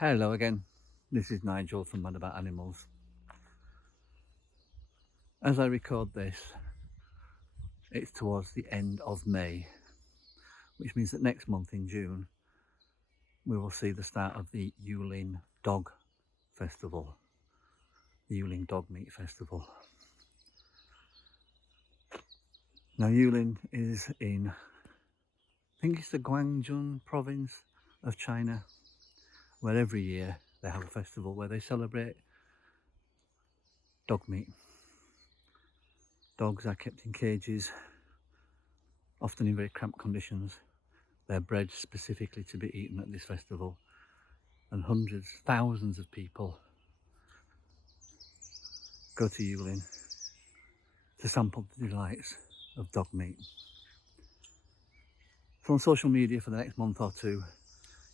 Hello again, this is Nigel from Mad About Animals. As I record this, it's towards the end of May, which means that next month in June we will see the start of the Yulin Dog Festival, the Yulin Dog Meat Festival. Now Yulin is in, I think it's the Guangdong province of China, where every year they have a festival where they celebrate dog meat. Dogs are kept in cages, often in very cramped conditions. They're bred specifically to be eaten at this festival, and hundreds, thousands of people go to Yulin to sample the delights of dog meat. So on social media for the next month or two,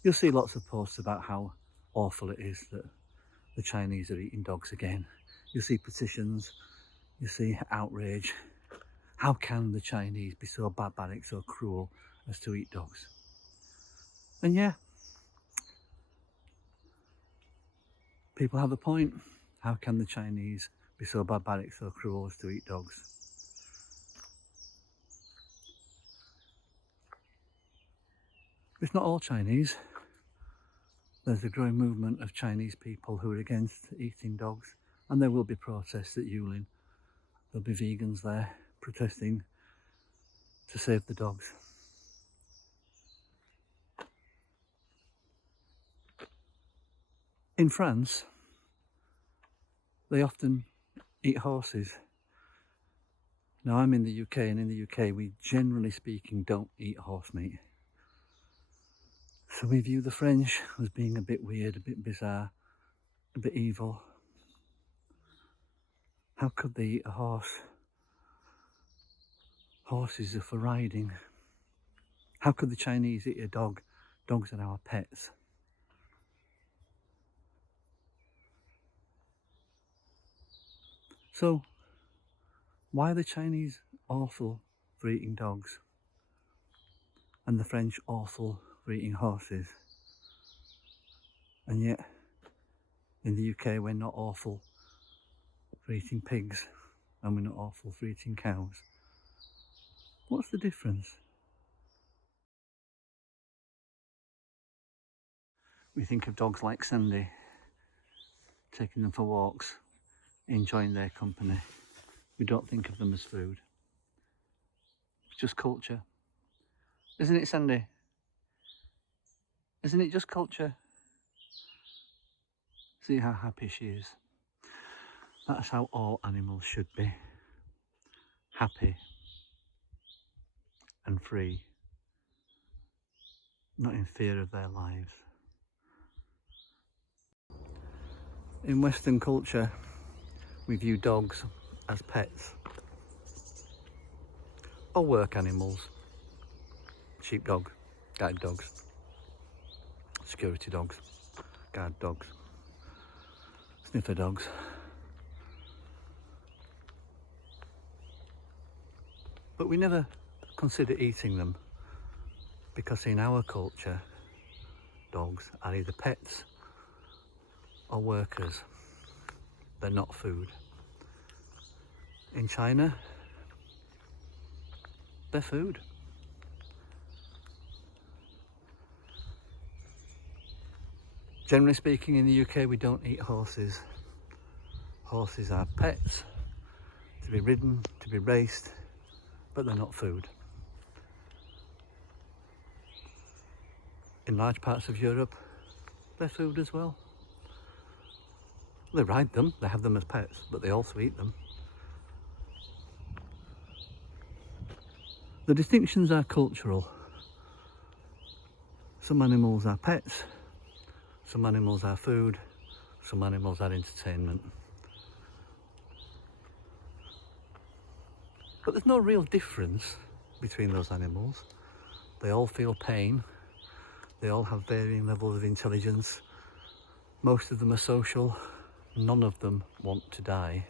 you'll see lots of posts about how awful it is that the Chinese are eating dogs again. You'll see petitions, you see outrage. How can the Chinese be so barbaric, so cruel as to eat dogs? And yeah, people have a point. How can the Chinese be so barbaric, so cruel as to eat dogs? It's not all Chinese. There's a growing movement of Chinese people who are against eating dogs, and there will be protests at Yulin. There'll be vegans there protesting to save the dogs. In France, they often eat horses. Now I'm in the UK, and in the UK we generally speaking don't eat horse meat. So we view the French as being a bit weird, a bit bizarre, a bit evil. How could they eat a horse? Horses are for riding. How could the Chinese eat a dog? Dogs are our pets. So why are the Chinese awful for eating dogs and the French awful for eating horses? And yet in the UK we're not awful for eating pigs, and we're not awful for eating cows. What's the difference? We think of dogs like Sandy, taking them for walks, enjoying their company. We don't think of them as food. It's just culture. Isn't it, Sandy? Isn't it just culture? See how happy she is. That's how all animals should be. Happy and free, not in fear of their lives. In Western culture, we view dogs as pets or work animals. Sheepdog, guide dogs, security dogs, guard dogs, sniffer dogs. But we never consider eating them, because in our culture, dogs are either pets or workers. They're not food. In China, they're food. Generally speaking, in the UK we don't eat horses. Horses are pets, to be ridden, to be raced, but they're not food. In large parts of Europe, they're food as well. They ride them, they have them as pets, but they also eat them. The distinctions are cultural. Some animals are pets, some animals are food, some animals are entertainment. But there's no real difference between those animals. They all feel pain, they all have varying levels of intelligence. Most of them are social, none of them want to die.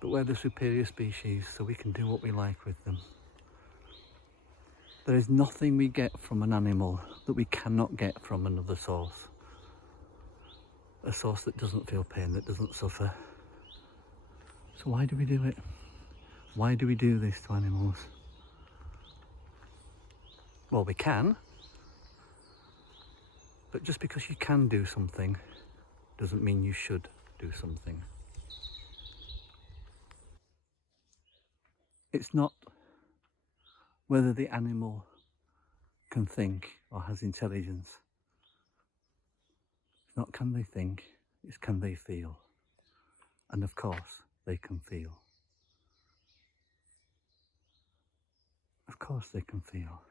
But we're the superior species, so we can do what we like with them. There is nothing we get from an animal that we cannot get from another source. A source that doesn't feel pain, that doesn't suffer. So why do we do it? Why do we do this to animals? Well, we can, but just because you can do something doesn't mean you should do something. It's not whether the animal can think or has intelligence. It's not can they think, it's can they feel. And of course, they can feel. Of course they can feel.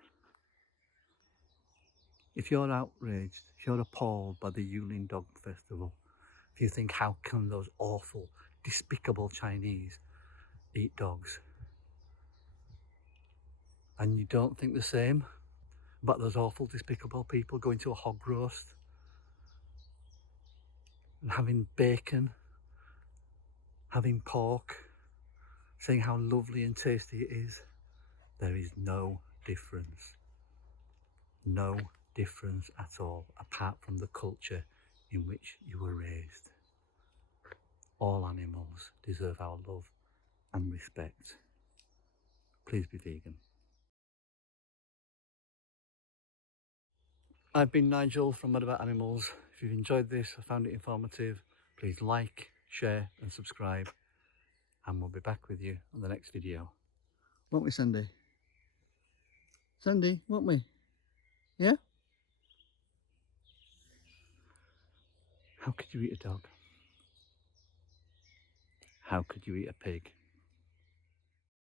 If you're outraged, if you're appalled by the Yulin Dog Festival, if you think how can those awful, despicable Chinese eat dogs, and you don't think the same about those awful, despicable people going to a hog roast and having bacon, having pork, saying how lovely and tasty it is, there is no difference. No difference at all, apart from the culture in which you were raised. All animals deserve our love and respect. Please be vegan. I've been Nigel from Mud About Animals. If you've enjoyed this or found it informative, please like, share and subscribe, and we'll be back with you on the next video. Won't we, Sandy? Sandy, won't we? Yeah? How could you eat a dog? How could you eat a pig?